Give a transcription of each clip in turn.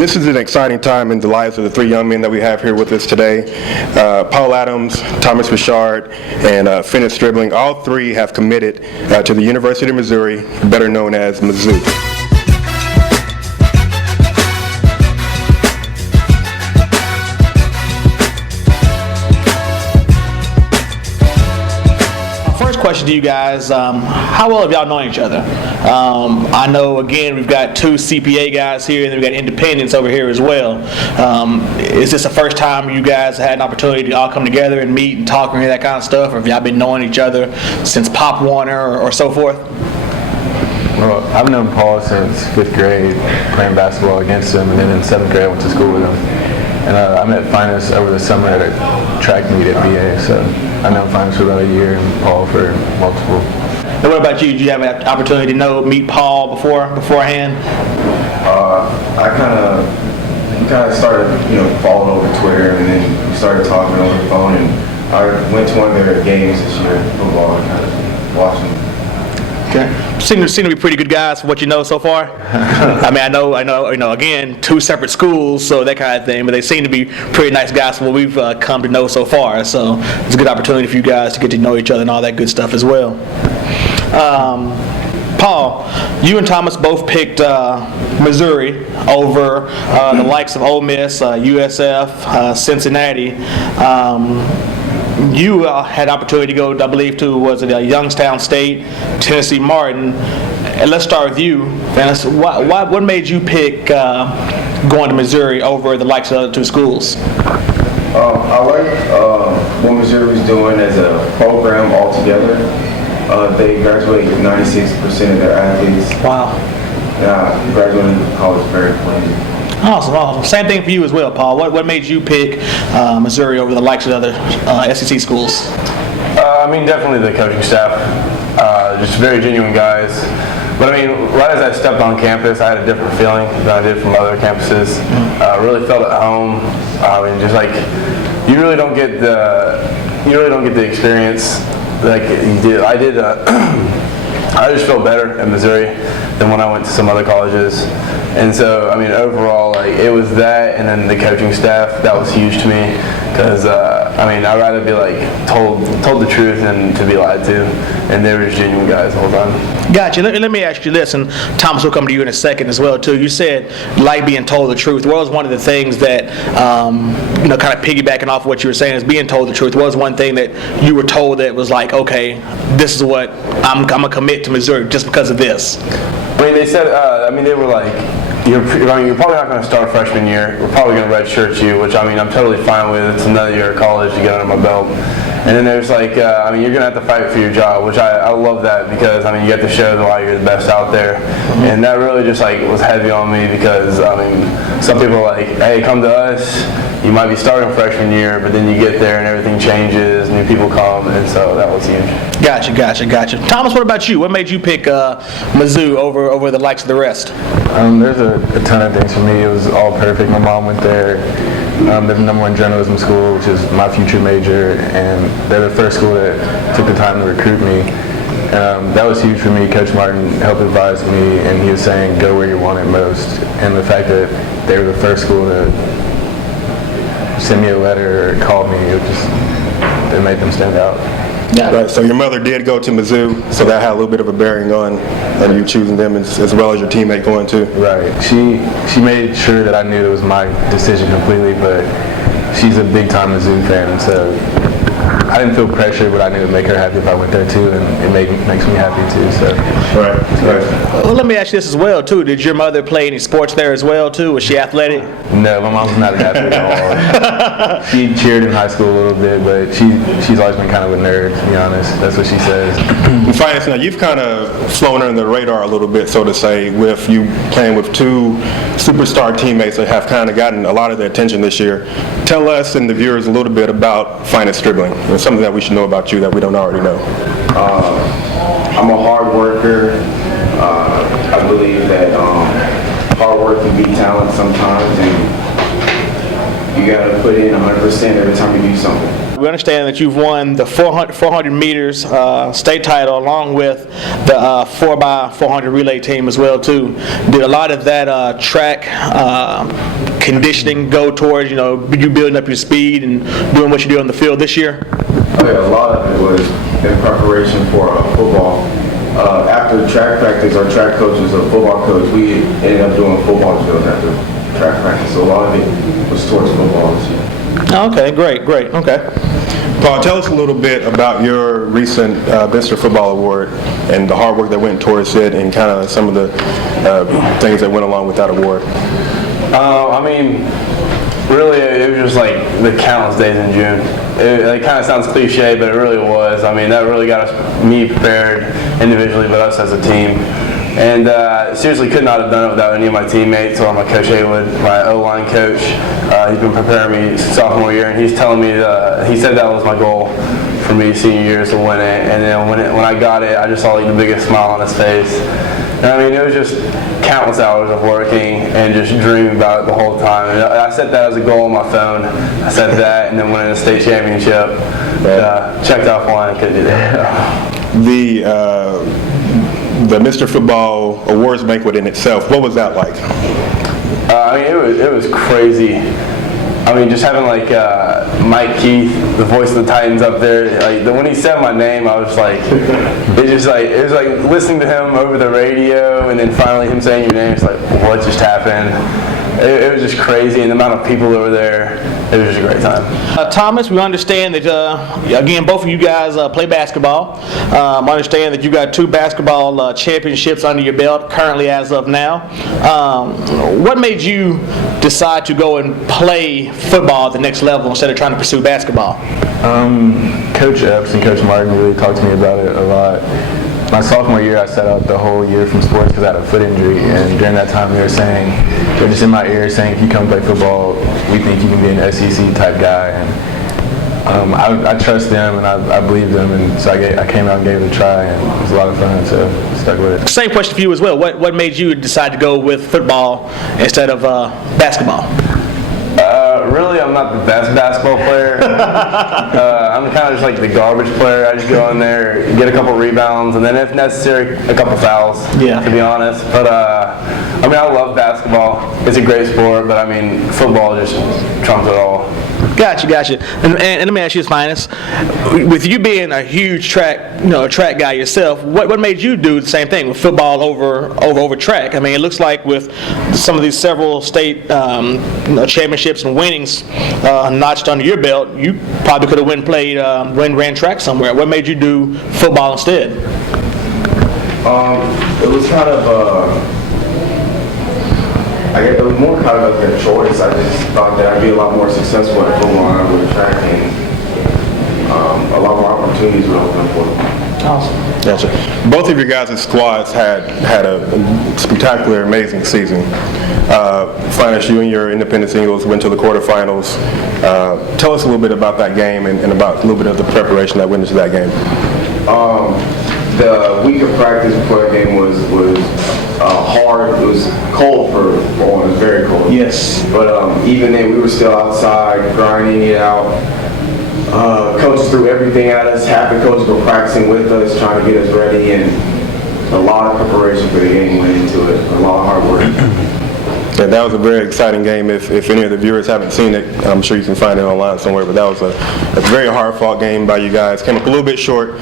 This is an exciting time in the lives of the three young men that we have here with us today. Paul Adams, Thomas Richard, and Finis Stribling. All three have committed to the University of Missouri, better known as Mizzou. Question to you guys, how well have y'all known each other? I know, again, we've got two CPA guys here, and then we've got independents over here as well. Is this the first time you guys had an opportunity to all come together and meet and talk and any of that kind of stuff, or have y'all been knowing each other since Pop Warner or so forth? Well, I've known Paul since 5th grade, playing basketball against him, and then in 7th grade I went to school with him. And I met Finis over the summer at a track meet at BA, so I've known Finis for about a year and Paul for multiple. And what about you? Did you have an opportunity to meet Paul beforehand? I kind of started, following over Twitter, and then we started talking over the phone, and I went to one of their games this year, football, and kind of watched them. Okay. Seem to be pretty good guys for what you know so far. I mean, I know. Again, two separate schools, so that kind of thing. But they seem to be pretty nice guys for what we've come to know so far. So it's a good opportunity for you guys to get to know each other and all that good stuff as well. Paul, you and Thomas both picked Missouri over the likes of Ole Miss, USF, Cincinnati. You had opportunity to go, I believe, to Youngstown State, Tennessee Martin. And let's start with you, Finis. What made you pick going to Missouri over the likes of the other two schools? I like what Missouri is doing as a program altogether. They graduate 96% of their athletes. Wow. Yeah, graduating college very quickly. Awesome. Same thing for you as well, Paul. What made you pick Missouri over the likes of other SEC schools? Definitely the coaching staff. Just very genuine guys. But right as I stepped on campus, I had a different feeling than I did from other campuses. Really felt at home. Just like you really don't get the experience like you did. I just felt better in Missouri than when I went to some other colleges. And so, overall, it was that, and then the coaching staff, that was huge to me, because, I'd rather be, told the truth than to be lied to, and they were just genuine guys the whole time. Gotcha. Let me ask you this, and Thomas will come to you in a second as well, too. You said, being told the truth. What was one of the things that, kind of piggybacking off of what you were saying is being told the truth? What was one thing that you were told that was like, okay, this is what I'm going to commit to Missouri just because of this? They said, they were like, you're probably not going to start freshman year. We're probably going to redshirt you, which I'm totally fine with. It's another year of college to get under my belt. And then there's you're going to have to fight for your job, which I love that, because you get to show why you're the best out there. Mm-hmm. And that really just was heavy on me, because some people are like, hey, come to us. You might be starting freshman year, but then you get there and everything changes, new people come, and so that was huge. Gotcha. Thomas, what about you? What made you pick Mizzou over the likes of the rest? There's a ton of things for me. It was all perfect. My mom went there. They're the #1 journalism school, which is my future major, and they're the first school that took the time to recruit me. That was huge for me. Coach Martin helped advise me, and he was saying, go where you want it most. And the fact that they were the first school to send me a letter or call me, it made them stand out. Yeah. Right, so your mother did go to Mizzou, so that had a little bit of a bearing on you choosing them as well as your teammate going too. Right. She made sure that I knew it was my decision completely, but she's a big-time Mizzou fan, so I didn't feel pressure, but I knew it would make her happy if I went there too, and it makes me happy too. So. Right. Well, let me ask you this as well too. Did your mother play any sports there as well too? Was she athletic? No, my mom's not an athlete at all. She cheered in high school a little bit, but she's always been kind of a nerd, to be honest. That's what she says. Finis, now you've kind of flown under the radar a little bit, so to say, with you playing with two superstar teammates that have kind of gotten a lot of the attention this year. Tell us and the viewers a little bit about Finis Stribling. Something that we should know about you that we don't already know. I'm a hard worker. I believe that hard work can beat talent sometimes, and you got to put in 100% every time you do something. We understand that you've won the 400 meters state title along with the 4x400 relay team as well too. Did a lot of that track conditioning go towards you building up your speed and doing what you do on the field this year? Oh yeah, a lot of it was in preparation for football. After track practice, our track coach was a football coach. We ended up doing football drills after track practice, so a lot of it was towards football this year. Okay, great, okay. Paul, tell us a little bit about your recent Mr. Football Award and the hard work that went towards it and kind of some of the things that went along with that award. I mean, really, it was just like the countless days in June. It kind of sounds cliche, but it really was. I mean, that really got me prepared individually, but us as a team. And seriously, could not have done it without any of my teammates or my coach Haywood, my O-line coach. He's been preparing me sophomore year, and he's telling me he said that was my goal for me senior year is to win it. And then when I got it, I just saw like the biggest smile on his face. And I mean, it was just countless hours of working and just dreaming about it the whole time. And I set that as a goal on my phone. I set that, and then winning a state championship. Checked off one. Couldn't do that. The Mr. Football Awards banquet in itself, what was that like? I mean, it was crazy. I mean, just having like Mike Keith, the voice of the Titans, up there. Like when he said my name, I was like, it was like listening to him over the radio, and then finally him saying your name. It's like, what just happened? It was just crazy, and the amount of people that were there. It was just a great time. Thomas, we understand that again, both of you guys play basketball. I understand that you got 2 basketball championships under your belt currently as of now. What made you decide to go and play football at the next level instead of trying to pursue basketball? Coach Epps and Coach Martin really talked to me about it a lot. My sophomore year, I sat out the whole year from sports because I had a foot injury, and during that time they were just in my ear saying, if you come play football, we think you can be an SEC type guy. And I trust them and I believe them, and so I came out and gave it a try, and it was a lot of fun, so stuck with it. Same question for you as well. What made you decide to go with football instead of basketball? Really, I'm not the best basketball player. I'm kind of just like the garbage player. I just go in there, get a couple rebounds, and then if necessary, a couple fouls, to be honest. But, I mean, I love basketball. It's a great sport, but, I mean, football just trumps it all. Gotcha. And let me ask you this, Finis. With you being a huge track guy yourself, what made you do the same thing with football over track? I mean, it looks like with some of these several state championships and winnings notched under your belt, you probably could have ran track somewhere. What made you do football instead? It was kind of I guess it was more kind of like a choice. I just thought that I'd be a lot more successful at football than I would at track, and a lot more opportunities would open for me. Awesome. Gotcha. Both of your guys' squads had a spectacular, amazing season. Finis, you and your Independence Eagles went to the quarterfinals. Tell us a little bit about that game and about a little bit of the preparation that went into that game. The week of practice before the game was hard. It was cold for one. It was very cold. Yes. But even then, we were still outside grinding it out. Coaches threw everything at us. Half the coaches were practicing with us, trying to get us ready, and a lot of preparation for the game went into it. A lot of hard work. Yeah, that was a very exciting game. If any of the viewers haven't seen it, I'm sure you can find it online somewhere. But that was a very hard-fought game by you guys. Came up a little bit short,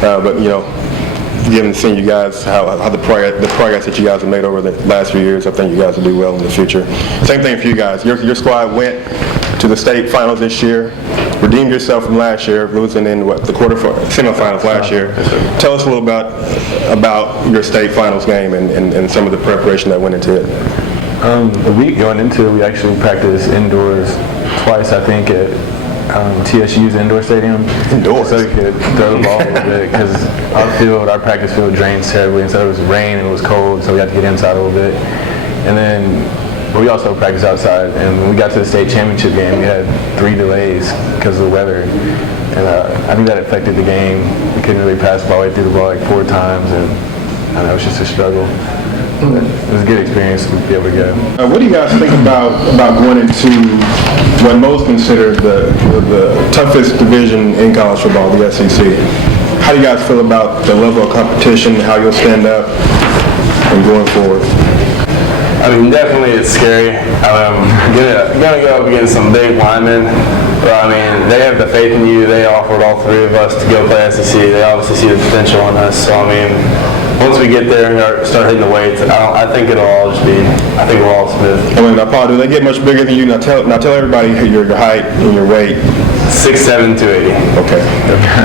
but given seeing you guys how the progress that you guys have made over the last few years, I think you guys will do well in the future. Same thing for you guys. Your squad went to the state finals this year, redeemed yourself from last year, losing in the semifinals last year. Tell us a little about your state finals game and some of the preparation that went into it. The week going into it, we actually practiced indoors twice, I think, at TSU's indoor stadium. Indoors? So we could throw the ball a little bit, because our practice field drains terribly, and so it was rain and it was cold, so we had to get inside a little bit. And then we also practiced outside, and when we got to the state championship game, we had 3 delays because of the weather. And I think that affected the game. We couldn't really pass the ball. We threw the ball like 4 times, and I know it was just a struggle. It was a good experience to be able to go. What do you guys think about going into what most consider the toughest division in college football, the SEC? How do you guys feel about the level of competition, how you'll stand up and going forward? I mean, definitely it's scary. I'm gonna go up against some big linemen. But, I mean, they have the faith in you. They offered all three of us to go play SEC. They obviously see the potential in us. So, I mean, once we get there and start hitting the weights, I think it'll all just be, I think we'll all smooth. I mean, now, Paul, do they get much bigger than you? Now tell everybody your height and your weight. 6'7", 280. Okay.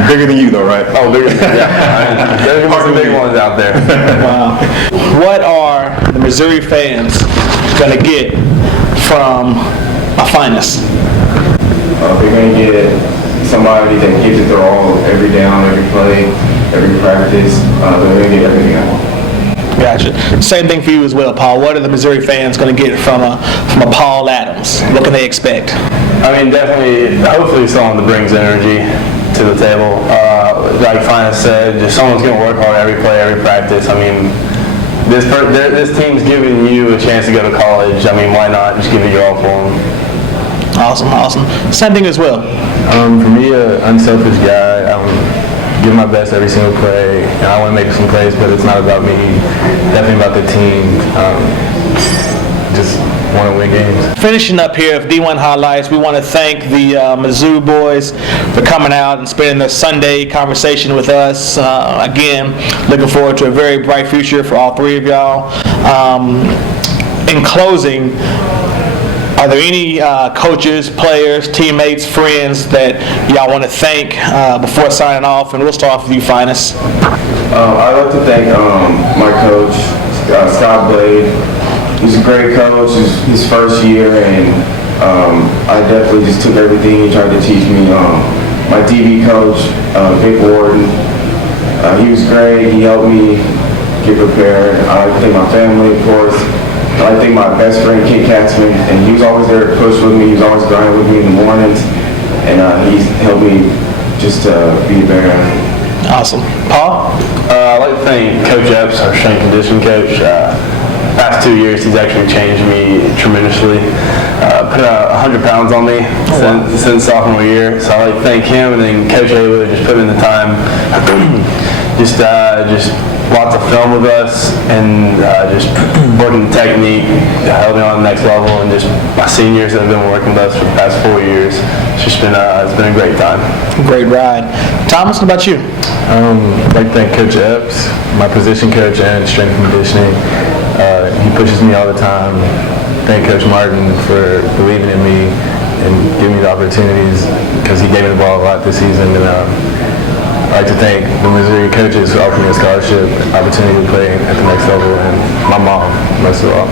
Bigger than you, though, right? Oh, bigger than yeah. There's some big ones out there. Wow. What are the Missouri fans going to get from a Finis? They're going to get somebody that gives it their all every down, every play, every practice. They're going to get everything out. Gotcha. Same thing for you as well, Paul. What are the Missouri fans going to get from a Paul Adams? What can they expect? I mean, definitely, hopefully someone that brings energy to the table. Like Finis said, just someone's going to work hard every play, every practice. I mean, this team's giving you a chance to go to college. I mean, why not just give it your all for them? Awesome. Same thing as well. For me, an unselfish guy. Give my best every single play, and I want to make some plays, but it's not about me. Definitely about the team. Just want to win games. Finishing up here of D1 Highlights, we want to thank the Mizzou boys for coming out and spending the Sunday conversation with us. Again, looking forward to a very bright future for all three of y'all. In closing, are there any coaches, players, teammates, friends that y'all want to thank before signing off? And we'll start off with you, Finis. I'd like to thank my coach, Scott Blade. He's a great coach. It's his first year, and I definitely just took everything he tried to teach me. My DB coach, Vic Warden, he was great. He helped me get prepared. I like to thank my family, of course. I like to thank my best friend, Kid Katzman, and he was always there to push with me. He was always grinding with me in the mornings, and he's helped me just be a better athlete. Awesome. Paul? I'd like to thank Coach Epps, our strength and conditioning coach. Past 2 years, he's actually changed me tremendously. Put 100 pounds on me since sophomore year. So I'd like to thank him, and then Coach Ayler just put in the time. just lots of film with us, and just working the technique, held me on the next level, and just my seniors that have been working with us for the past 4 years. It's been a great time. Great ride. Thomas, what about you? I'd like to thank Coach Epps, my position coach and strength and conditioning. He pushes me all the time. Thank Coach Martin for believing in me and giving me the opportunities, because he gave me the ball a lot this season. And I'd like to thank the Missouri coaches who offered me a scholarship, opportunity to play at the next level, and my mom, most of all.